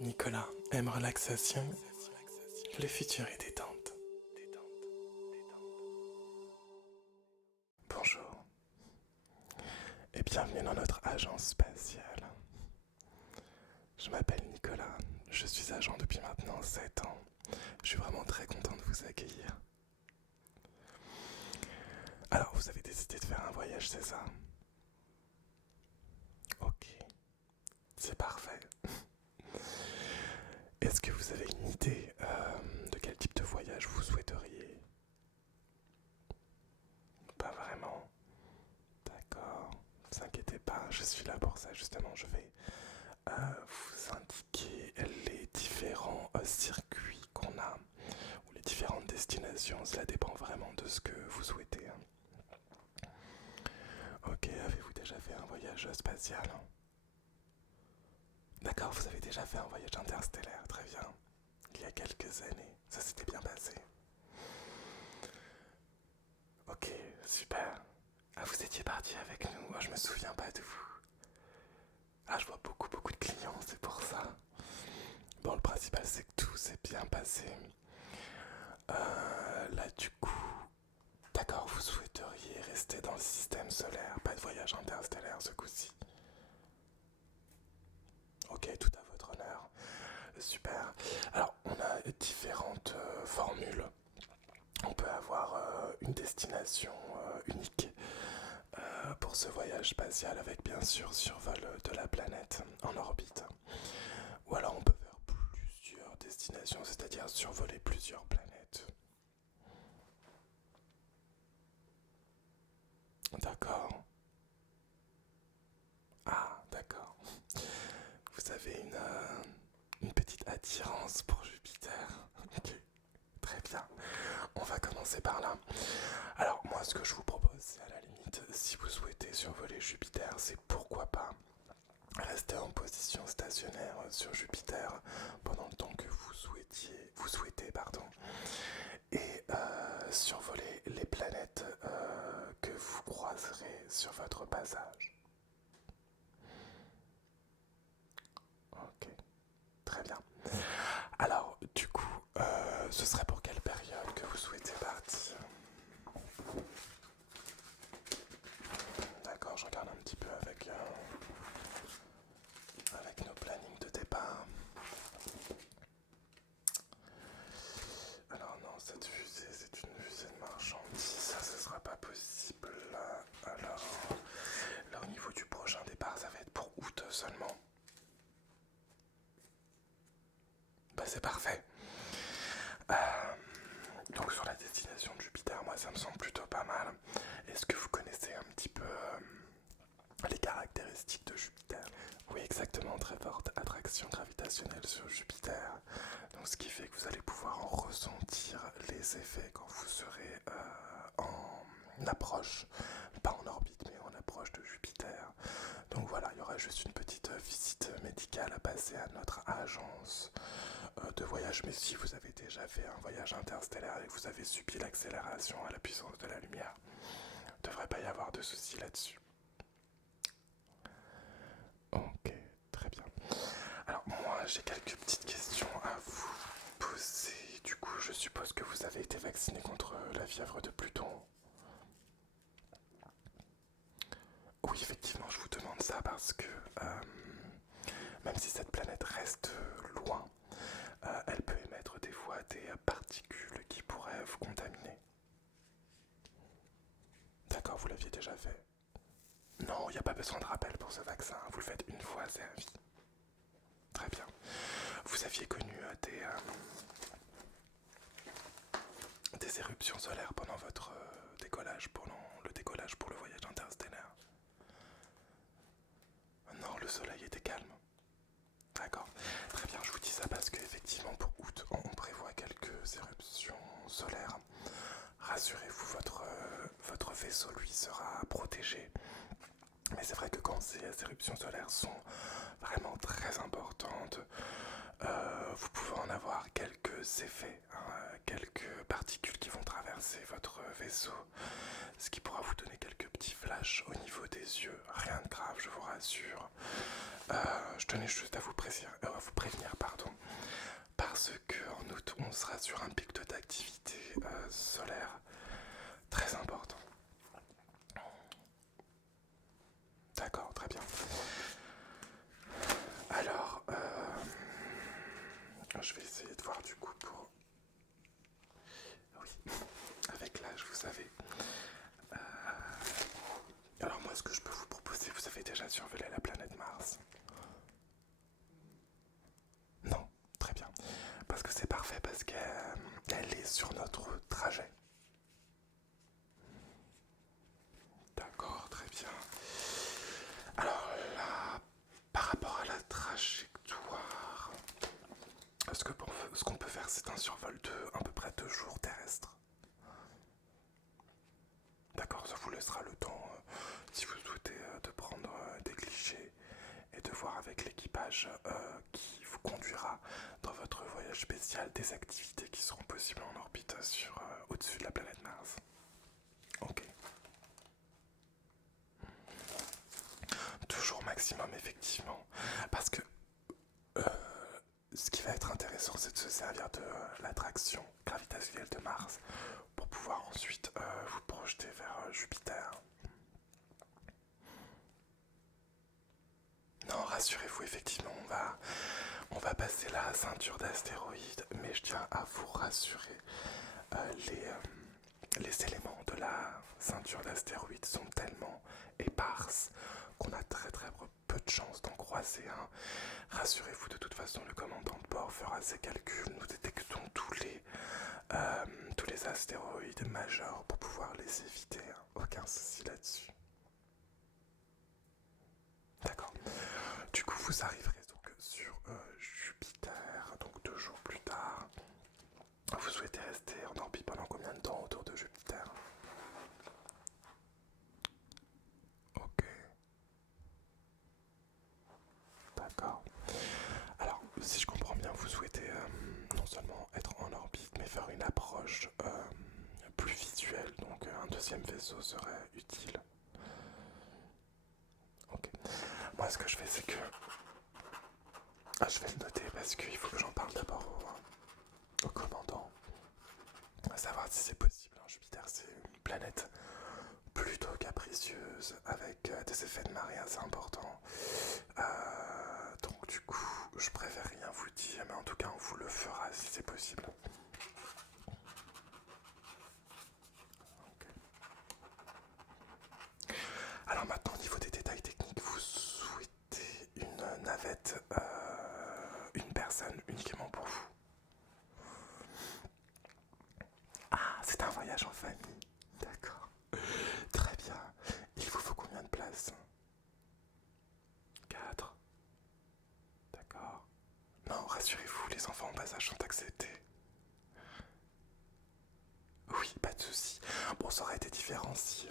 Nicolas aime relaxation, le futur est détente. Bonjour et bienvenue dans notre agence spatiale. Je m'appelle Nicolas, je suis agent depuis maintenant 7 ans. Je suis vraiment très content de vous accueillir. Alors, vous avez décidé de faire un voyage, c'est ça? Ok, c'est parfait. Est-ce que vous avez une idée de quel type de voyage vous souhaiteriez? Pas vraiment. D'accord, ne vous inquiétez pas, je suis là pour ça justement. Je vais vous indiquer les différents circuits qu'on a ou les différentes destinations. Cela dépend vraiment de ce que vous souhaitez. Ok, avez-vous déjà fait un voyage spatial? D'accord, vous avez déjà fait un voyage interstellaire, très bien. Il y a quelques années, ça s'était bien passé. Ok, super. Ah, vous étiez parti avec nous, moi je me souviens pas de vous. Ah, je vois beaucoup de clients, c'est pour ça. Bon, le principal c'est que tout s'est bien passé. Là du coup, d'accord, vous souhaiteriez rester dans le système solaire, pas de voyage interstellaire ce coup-ci. Ok, tout à votre honneur. Super. Alors, on a différentes formules. On peut avoir une destination unique pour ce voyage spatial avec bien sûr survol de la planète en orbite. Ou alors on peut faire plusieurs destinations, c'est-à-dire survoler plusieurs planètes. D'accord. Ah, d'accord. Vous avez une petite attirance pour Jupiter. Ok, très bien. On va commencer par là. Alors moi ce que je vous propose, c'est à la limite, si vous souhaitez survoler Jupiter, c'est pourquoi pas rester en position stationnaire sur Jupiter pendant le temps que vous souhaitez, pardon, et survoler les planètes que vous croiserez sur votre passage. Ok, très bien. Alors, du coup, ce serait pour quelle période que vous souhaitez partir? D'accord, je regarde un petit peu avec nos plannings de départ. Alors non, cette fusée, c'est une fusée de marchandises, ça, ce sera pas possible. Alors, là, au niveau du prochain départ, ça va être pour août seulement. Bah c'est parfait. Euh, donc sur la destination de Jupiter, moi ça me semble plutôt pas mal. Est-ce que vous connaissez un petit peu les caractéristiques de Jupiter? Oui, exactement, très forte attraction gravitationnelle sur Jupiter. Donc ce qui fait que vous allez pouvoir en ressentir les effets quand vous serez en approche, pas en orbite mais en approche de Jupiter. Donc voilà, il y aura juste une petite visite médicale à passer à notre agence de voyage. Mais si vous avez déjà fait un voyage interstellaire et que vous avez subi l'accélération à la puissance de la lumière, il ne devrait pas y avoir de soucis là-dessus. Ok, très bien. Alors moi j'ai quelques petites questions à vous poser. Du coup je suppose que vous avez été vacciné contre la fièvre de Pluton. Oui, effectivement, je vous demande ça parce que même si cette planète reste loin, elle peut émettre des fois des particules qui pourraient vous contaminer. D'accord, vous l'aviez déjà fait? Non, il n'y a pas besoin de rappel pour ce vaccin, vous le faites une fois, c'est à vie. Très bien. Vous aviez connu des éruptions solaires pendant votre décollage, pendant le décollage pour le voyage interstellaire? Non, le soleil était calme. D'accord. Très bien, je vous dis ça parce qu'effectivement pour août, on prévoit quelques éruptions solaires. Rassurez-vous, votre vaisseau, lui, sera protégé. Mais c'est vrai que quand ces éruptions solaires sont vraiment très importantes, vous pouvez en avoir quelques effets, hein, quelques particules qui vont traverser votre vaisseau, ce qui pourra vous donner quelques petits flashs au niveau des yeux. Rien de grave, je vous rassure. Je tenais juste à vous prévenir, parce qu'en août, on sera sur un pic d'activité solaire très important. D'accord, très bien. Alors, je vais essayer de voir du coup pour... Oui, avec l'âge, vous savez. Euh, Alors moi, ce que je peux vous proposer, vous avez déjà survolé la planète Mars? Non, très bien. Parce que c'est parfait, parce qu'elle est sur notre trajet. D'accord, très bien. Alors là, par rapport à la trajectoire, ce qu'on peut faire, c'est un survol de à peu près 2 jours terrestres. D'accord, ça vous laissera le temps, si vous souhaitez, de prendre des clichés et de voir avec l'équipage qui vous conduira dans votre voyage spécial des activités qui seront possibles en orbite au-dessus de la planète Mars. Ok. 2 jours maximum, effectivement. Parce que euh, ce qui va être intéressant, c'est de se servir de l'attraction gravitationnelle de Mars pour pouvoir ensuite vous projeter vers Jupiter. Non, rassurez-vous, effectivement, on va passer la ceinture d'astéroïdes, mais je tiens à vous rassurer, les éléments de la ceinture d'astéroïdes sont tellement éparses qu'on a très très peu de chances d'en croiser un. Rassurez-vous, de toute façon, le commandant de bord fera ses calculs. Nous détectons tous les astéroïdes majeurs pour pouvoir les éviter. Hein. Aucun souci là-dessus. D'accord. Du coup, vous arriverez donc sur Jupiter, donc 2 jours plus tard. Vous souhaitez rester en orbite pendant combien de temps autour de Jupiter? Ok, d'accord. Alors, si je comprends bien, vous souhaitez non seulement être en orbite, mais faire une approche plus visuelle, donc un deuxième vaisseau serait utile. Ok. Moi, ce que je fais, c'est que... Ah, je vais le noter parce qu'il faut que j'en parle d'abord au commandant. À savoir si c'est possible. Jupiter, c'est une planète plutôt capricieuse avec des effets de marée assez importants. Donc du coup, je préfère rien vous dire, mais en tout cas, on vous le fera si c'est possible. Okay. Alors maintenant, au niveau des détails techniques, vous souhaitez une navette, une personne uniquement pour vous? Ah, c'est un voyage en famille. D'accord. Très bien. Il vous faut combien de places? 4. D'accord. Non, rassurez-vous, les enfants en bas âge sont acceptés. Oui, pas de souci. Bon, ça aurait été différent si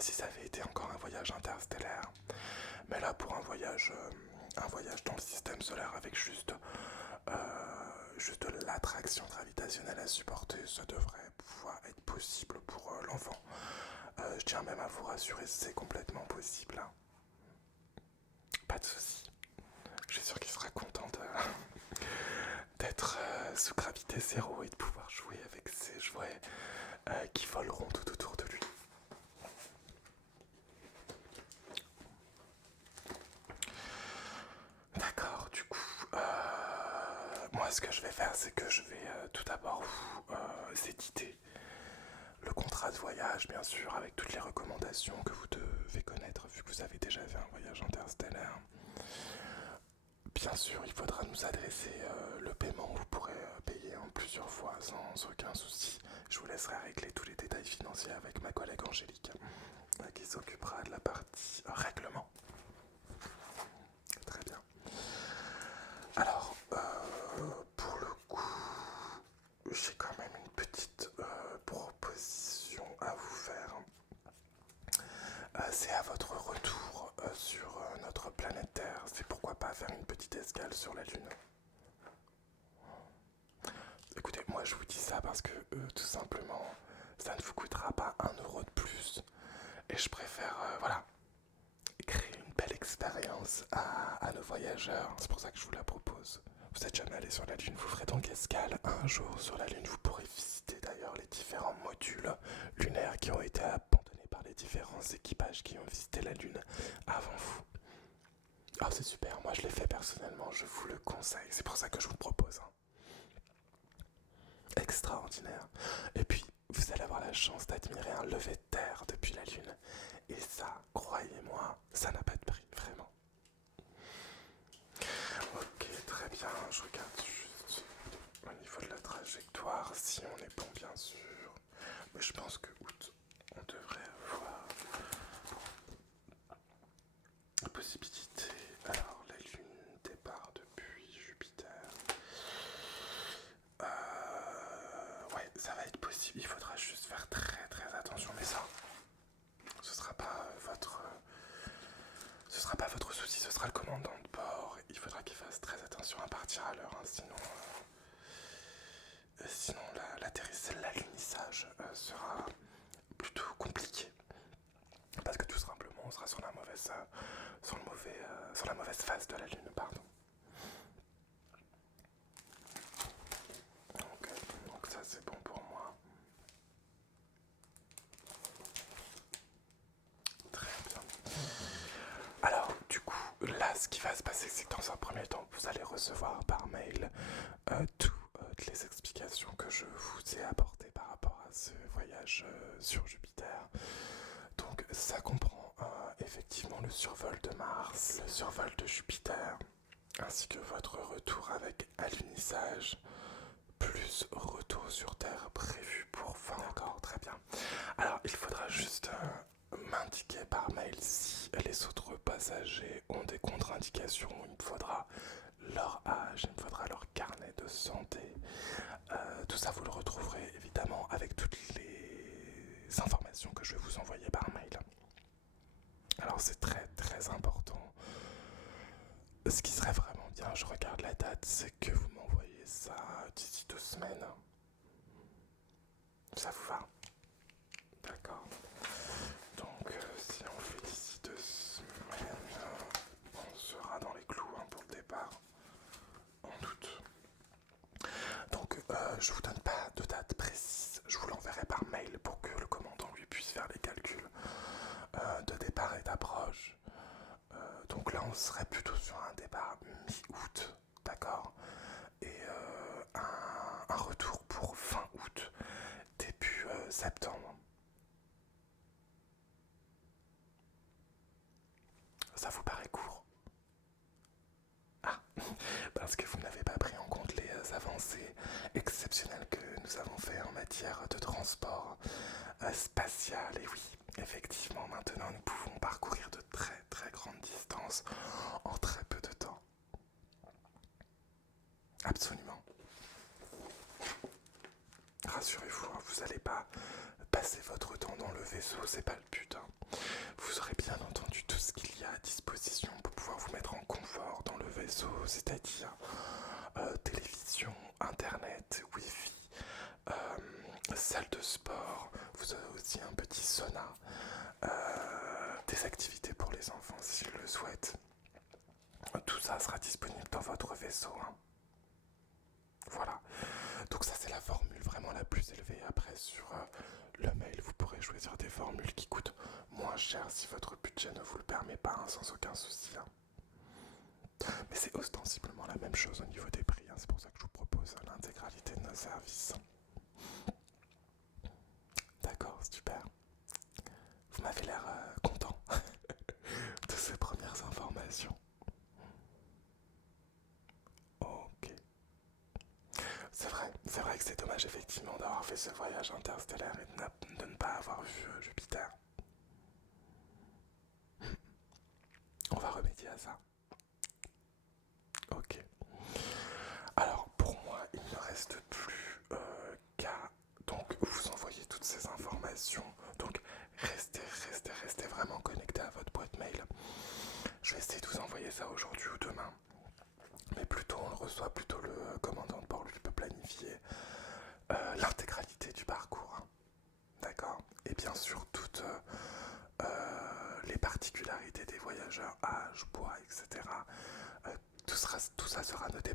ça avait été encore un voyage interstellaire. Mais là, pour un voyage dans le système solaire avec juste l'attraction gravitationnelle à supporter, ça devrait pouvoir être possible pour l'enfant. Je tiens même à vous rassurer, c'est complètement possible. Hein. Pas de souci. Je suis sûr qu'il sera content d'être sous gravité zéro et de pouvoir jouer avec ses jouets qui voleront tout autour de lui. D'accord, du coup, moi ce que je vais faire, c'est que je vais tout d'abord vous éditer le contrat de voyage, bien sûr, avec toutes les recommandations que vous devez connaître, vu que vous avez déjà fait un voyage interstellaire. Bien sûr, il faudra nous adresser le paiement, vous pourrez payer en plusieurs fois sans aucun souci. Je vous laisserai régler tous les détails financiers avec ma collègue Angélique, qui s'occupera de la partie règlement. Très bien. Alors, pour le coup, j'ai quand même une petite proposition à vous faire. C'est à votre retour sur notre planète Terre. C'est pourquoi pas faire une petite escale sur la Lune. Écoutez, moi je vous dis ça parce que tout simplement, ça ne vous coûtera pas 1 € de plus. Et je préfère, voilà, créer une belle expérience à nos voyageurs. C'est pour ça que je vous la propose. Vous êtes jamais allé sur la Lune, vous ferez donc escale un jour sur la Lune. Vous pourrez visiter d'ailleurs les différents modules lunaires qui ont été abandonnés par les différents équipages qui ont visité la Lune avant vous. Ah, c'est super, moi je l'ai fait personnellement, je vous le conseille, c'est pour ça que je vous le propose. Extraordinaire. Et puis, vous allez avoir la chance d'admirer un lever de terre depuis la Lune. Et ça, croyez-moi, ça n'a pas de prix, vraiment. Ok, très bien, je regarde juste au niveau de la trajectoire, si on est bon bien sûr. Mais je pense que août, on devrait avoir la possibilité. Alors, la Lune départ depuis Jupiter. Ouais, ça va être possible, il faudra juste faire très attention, mais ça, ce sera pas votre souci, ce sera le commandant de bord. Il faudra qu'il fasse très attention à partir à l'heure, hein, sinon l'alunissage sera plutôt compliqué. Parce que tout simplement, on sera sur la mauvaise phase de la Lune, pardon. Donc ça c'est bon pour moi. Très bien. Alors, du coup, là, ce qui va se passer, c'est que dans un premier temps, vous allez recevoir par mail toutes les explications que je vous ai apportées par rapport à ce voyage sur Jupiter. Donc, ça comprend effectivement le survol de Mars, le survol de Jupiter, ainsi que votre retour avec alunissage, plus retour sur Terre prévu pour fin. D'accord, très bien. Alors, il faudra juste m'indiquer par mail si les autres passagers ont des contre-indications. Il me faudra leur âge, il me faudra leur carnet de santé. Tout ça, vous le retrouverez évidemment avec toutes les informations que je vais vous envoyer par mail. Alors, c'est très important. Ce qui serait vraiment bien, je regarde la date, c'est que vous m'envoyez ça d'ici 2 semaines. Ça vous va? D'accord. Donc, si on fait d'ici 2 semaines, on sera dans les clous pour le départ en août. Donc, je vous donne pas de date précise. Je vous l'enverrai par mail pour que le commandant lui puisse faire les calculs de départ et d'approche. Donc là, on serait plutôt sur un départ mi-août, d'accord, et un retour pour fin août, début septembre. Ça vous paraît court? Ah, parce que vous n'avez pas pris en compte les avancées exceptionnelles que nous avons fait en matière de transport spatial. Et oui, effectivement, maintenant nous pouvons parcourir de très grandes distances en très peu de temps. Absolument. Rassurez-vous, vous n'allez pas passer votre temps dans le vaisseau, c'est pas le but. Vous aurez bien entendu tout ce qu'il y a à disposition pour pouvoir vous mettre en confort dans le vaisseau, c'est-à-dire télévision, internet, wifi, salle de sport, vous avez aussi un petit sauna, des activités pour les enfants s'ils le souhaitent. Tout ça sera disponible dans votre vaisseau. Voilà, donc ça c'est la formule vraiment la plus élevée. Après sur le mail vous pourrez choisir des formules qui coûtent moins cher si votre budget ne vous le permet pas, sans aucun souci. Mais c'est ostensiblement la même chose au niveau des prix, c'est pour ça que je vous propose l'intégralité de nos services. D'accord, super. Vous m'avez l'air content de ces premières informations. Ok. C'est vrai que c'est dommage effectivement d'avoir fait ce voyage interstellaire et de ne pas avoir vu Jupiter. On va remédier à ça. Ok. Alors pour moi, il ne reste plus qu'à donc vous envoyer toutes ces informations. Donc restez vraiment connectés à votre boîte mail. Je vais essayer de vous envoyer ça aujourd'hui ou demain. Mais plutôt on le reçoit, plutôt le commandant de bord lui peut planifier l'intégralité du parcours. D'accord. Et bien sûr toutes les particularités des voyageurs, âge, poids, etc. Tout tout ça sera noté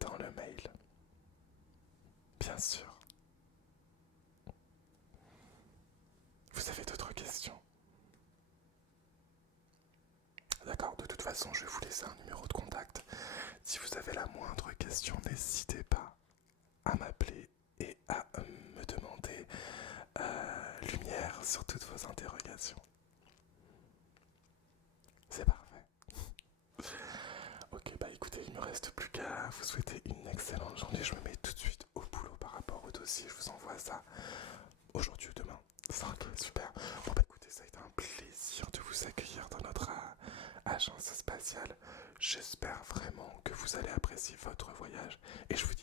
dans le mail. Bien sûr. Vous avez d'autres questions? D'accord, de toute façon, je vais vous laisser un numéro de contact. Si vous avez la moindre question, n'hésitez pas à m'appeler et à me demander lumière sur toutes vos interrogations. C'est parfait. Ok, bah écoutez, il me reste plus qu'à vous souhaiter une excellente journée. Je me mets tout de suite au boulot par rapport au dossier. Je vous envoie ça aujourd'hui ou demain. Ok, super. Bon bah écoutez, ça a été un plaisir de vous accueillir dans notre agence spatiale. J'espère vraiment que vous allez apprécier votre voyage et je vous dis